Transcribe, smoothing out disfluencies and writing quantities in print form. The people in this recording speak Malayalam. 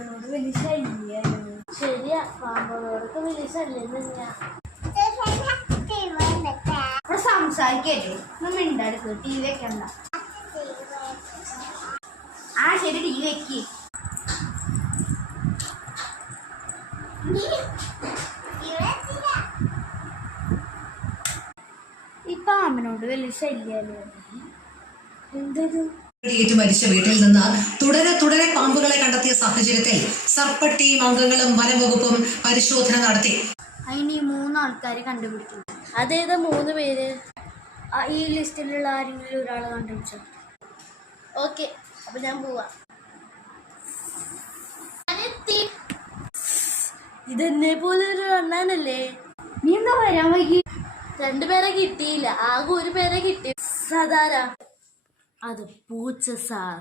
പാമ്പുകളോട് വലിയ ശല്യായിരുന്നു. ശരിയാ, പാമ്പുകളോടൊക്കെ വലിയ ശല്യം തന്നെയാ. അവിടെ സംസാരിക്കല്ലേ, ഒന്നും മിണ്ടടുക്ക്. ടി വി വെക്കണ്ട. ആ ശരി, ടി വി വെക്ക്. ഈ പാമ്പിനോട് വലിയ ശല്യല്ലേ. എന്തത്? മരിച്ച വീട്ടിൽ നിന്ന് തുടരെ പാമ്പുകളെ കണ്ടെത്തിയ സാഹചര്യത്തിൽ സർപ്പട്ടിയും അംഗങ്ങളും വനംവകുപ്പും പരിശോധന നടത്തി. അതിന് 3 ആൾക്കാരെ കണ്ടുപിടിക്കും. അതേതാ 3 പേര്? ഈ ലിസ്റ്റിലുള്ള ആരെങ്കിലും ഒരാളെ കണ്ടുപിടിച്ചോ? ഓക്കെ, അപ്പൊ ഞാൻ പോവാ. ഇതെന്നെ പോലെ ഒരു അണ്ണാനല്ലേ? നീ എന്താ വരാൻ വൈകി? 2 പേരെ കിട്ടിയില്ല, ആകെ 1 പേരെ കിട്ടി. സദാര അത് പൂച്ച സാർ.